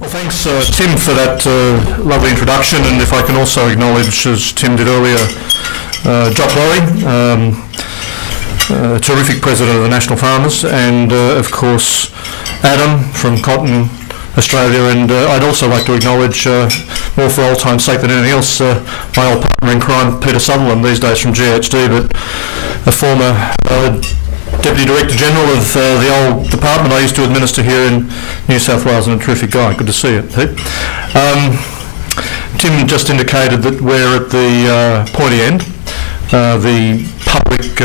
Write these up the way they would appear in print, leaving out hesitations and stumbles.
Well, thanks, Tim, for that lovely introduction, and if I can also acknowledge, as Tim did earlier, Jock Lorry, terrific president of the National Farmers, and of course Adam from Cotton Australia, and I'd also like to acknowledge, more for old time's sake than anything else, my old partner in crime, Peter Sutherland, these days from GHD, but a former Deputy Director General of the old department I used to administer here in New South Wales, and a terrific guy. Good to see you, Pete. Tim just indicated that we're at the pointy end. The public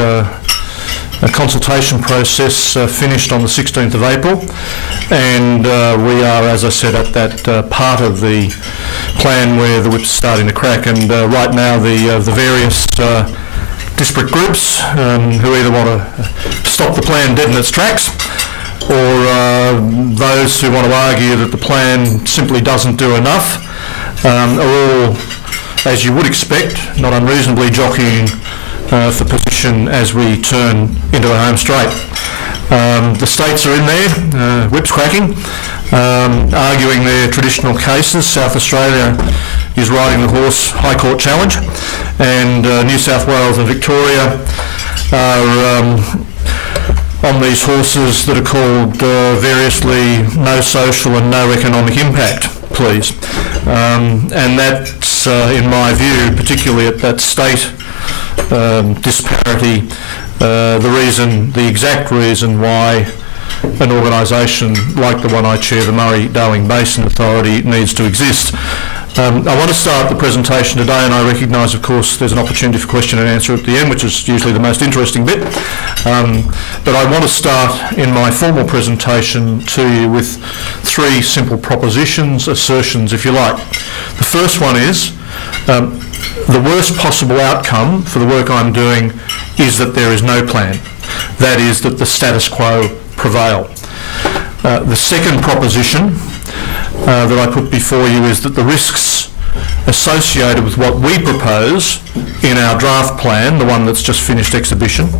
consultation process finished on the 16th of April, and we are, as I said, at that part of the plan where the whip's starting to crack, and right now the various disparate groups who either want to stop the plan dead in its tracks, or those who want to argue that the plan simply doesn't do enough, are all, as you would expect, not unreasonably jockeying for position as we turn into a home straight. The states are in there, whips cracking, arguing their traditional cases. South Australia is riding the horse High Court challenge, and New South Wales and Victoria are on these horses that are called variously no social and no economic impact pleas. And that's, in my view, particularly at that state disparity, the exact reason why an organisation like the one I chair, the Murray Darling Basin Authority, needs to exist. I want to start the presentation today, and I recognise, of course, there's an opportunity for question and answer at the end, which is usually the most interesting bit. But I want to start in my formal presentation to you with three simple propositions, assertions, if you like. The first one is the worst possible outcome for the work I'm doing is that there is no plan. That is, that the status quo prevail. The second proposition that I put before you is that the risks associated with what we propose in our draft plan, the one that's just finished exhibition,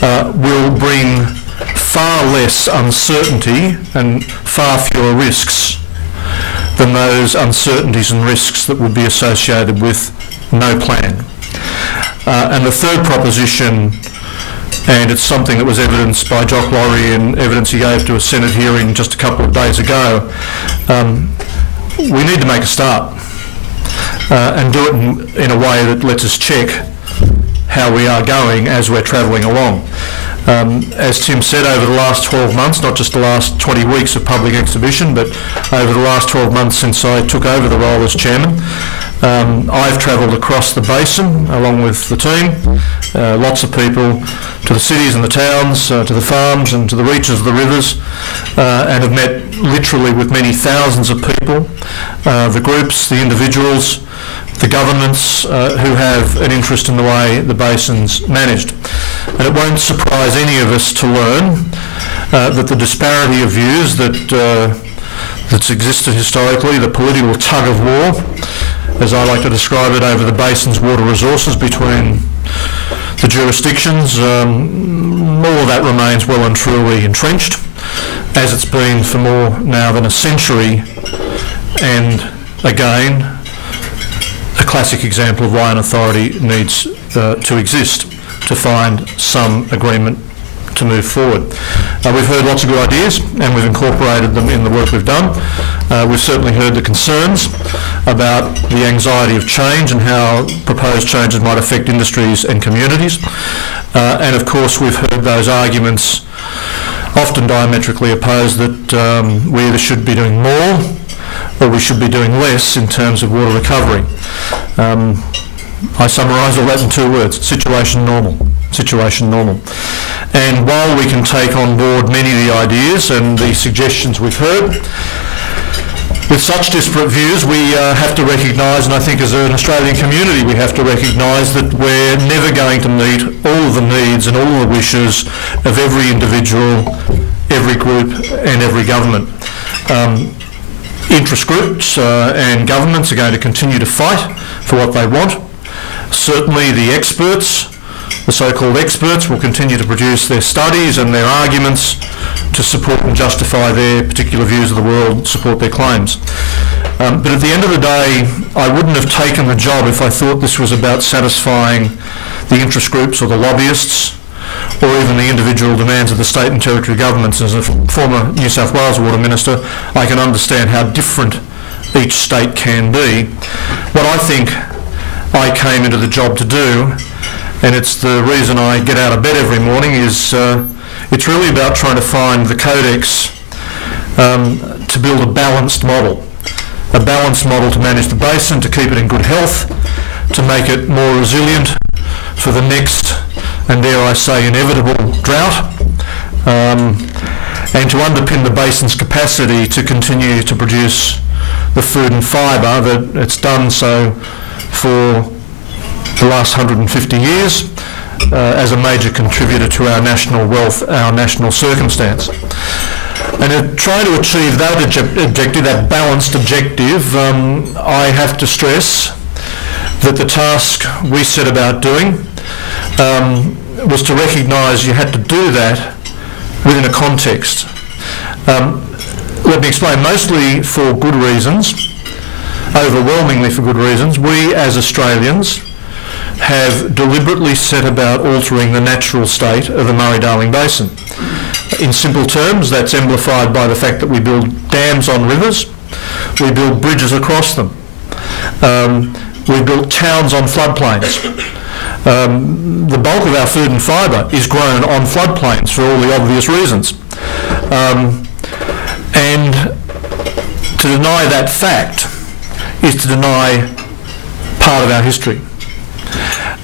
will bring far less uncertainty and far fewer risks than those uncertainties and risks that would be associated with no plan. And the third proposition, and it's something that was evidenced by Jock Lorry in evidence he gave to a Senate hearing just a couple of days ago, we need to make a start and do it in a way that lets us check how we are going as we're travelling along. As Tim said, over the last 12 months, not just the last 20 weeks of public exhibition, but over the last 12 months since I took over the role as chairman, I've travelled across the basin along with the team, lots of people, to the cities and the towns, to the farms and to the reaches of the rivers, and have met literally with many thousands of people, the groups, the individuals, the governments who have an interest in the way the basin's managed. And it won't surprise any of us to learn that the disparity of views that's existed historically, the political tug of war, as I like to describe it, over the basin's water resources between the jurisdictions, all of that remains well and truly entrenched, as it's been for more now than a century, and again, a classic example of why an authority needs to exist, to find some agreement to move forward. We've heard lots of good ideas and we've incorporated them in the work we've done. We've certainly heard the concerns about the anxiety of change and how proposed changes might affect industries and communities. And of course we've heard those arguments, often diametrically opposed, that we either should be doing more or we should be doing less in terms of water recovery. I summarise all that in two words: situation normal. Situation normal. And while we can take on board many of the ideas and the suggestions we've heard, with such disparate views we have to recognise, and I think as an Australian community we have to recognise, that we're never going to meet all of the needs and all of the wishes of every individual, every group and every government. Interest groups and governments are going to continue to fight for what they want. Certainly the experts, the so-called experts, will continue to produce their studies and their arguments to to support and justify their particular views of the world, support their claims. But at the end of the day, I wouldn't have taken the job if I thought this was about satisfying the interest groups or the lobbyists, or even the individual demands of the state and territory governments. As a former New South Wales Water Minister, I can understand how different each state can be. What I think I came into the job to do, and it's the reason I get out of bed every morning, is it's really about trying to find the codex to build a balanced model to manage the basin, to keep it in good health, to make it more resilient for the next, and dare I say, inevitable drought, and to underpin the basin's capacity to continue to produce the food and fibre that it's done so for the last 150 years, as a major contributor to our national wealth, our national circumstance. And to try to achieve that objective, that balanced objective, I have to stress that the task we set about doing was to recognise you had to do that within a context. Let me explain. Mostly for good reasons, overwhelmingly for good reasons, we as Australians have deliberately set about altering the natural state of the Murray Darling Basin. In simple terms, that's exemplified by the fact that we build dams on rivers, we build bridges across them, we build towns on floodplains. The bulk of our food and fibre is grown on floodplains for all the obvious reasons. And to deny that fact is to deny part of our history.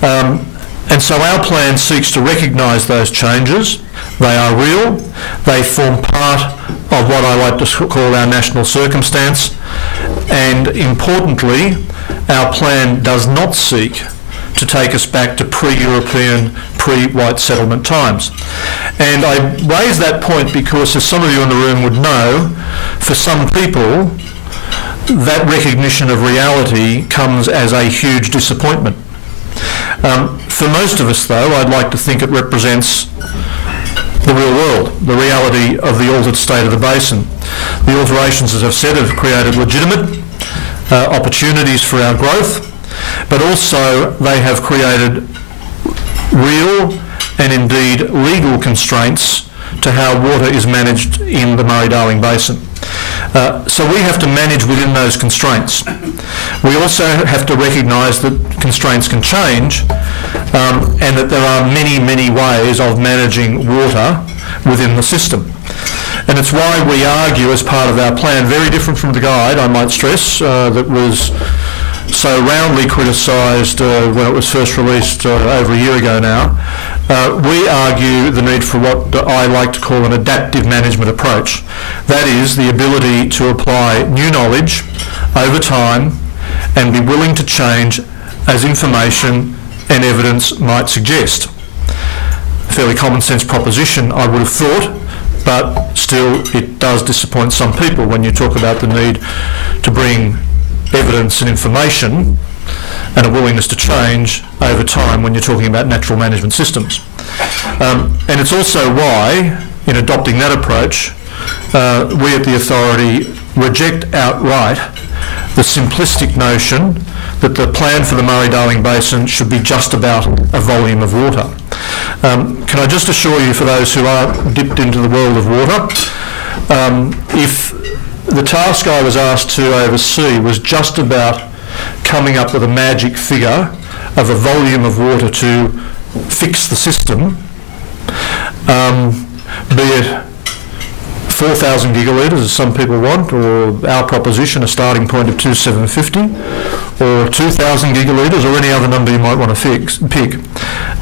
And so our plan seeks to recognise those changes. They are real. They form part of what I like to call our national circumstance. And importantly, our plan does not seek to take us back to pre-European, pre-white settlement times. And I raise that point because, as some of you in the room would know, for some people, that recognition of reality comes as a huge disappointment. For most of us, though, I'd like to think it represents the real world, the reality of the altered state of the basin. The alterations, as I've said, have created legitimate opportunities for our growth, but also they have created real and indeed legal constraints to how water is managed in the Murray Darling Basin. So we have to manage within those constraints. We also have to recognise that constraints can change, and that there are many, many ways of managing water within the system. And it's why we argue as part of our plan, very different from the guide, I might stress, that was so roundly criticised when it was first released over a year ago now. We argue the need for what I like to call an adaptive management approach. That is, the ability to apply new knowledge over time and be willing to change as information and evidence might suggest. A fairly common sense proposition, I would have thought, but still it does disappoint some people when you talk about the need to bring evidence and information and a willingness to change over time when you're talking about natural management systems. And it's also why, in adopting that approach, we at the authority reject outright the simplistic notion that the plan for the Murray Darling Basin should be just about a volume of water. Can I just assure you, for those who are dipped into the world of water, if the task I was asked to oversee was just about coming up with a magic figure of a volume of water to fix the system, be it 4,000 gigalitres, as some people want, or our proposition, a starting point of 2,750, or 2,000 gigalitres, or any other number you might want to pick.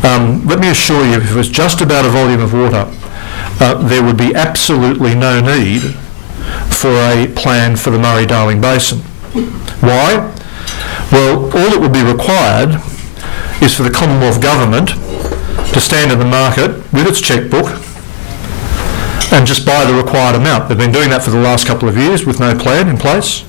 Let me assure you, if it was just about a volume of water, there would be absolutely no need for a plan for the Murray Darling Basin. Why? Well, all that would be required is for the Commonwealth Government to stand in the market with its chequebook and just buy the required amount. They've been doing that for the last couple of years with no plan in place.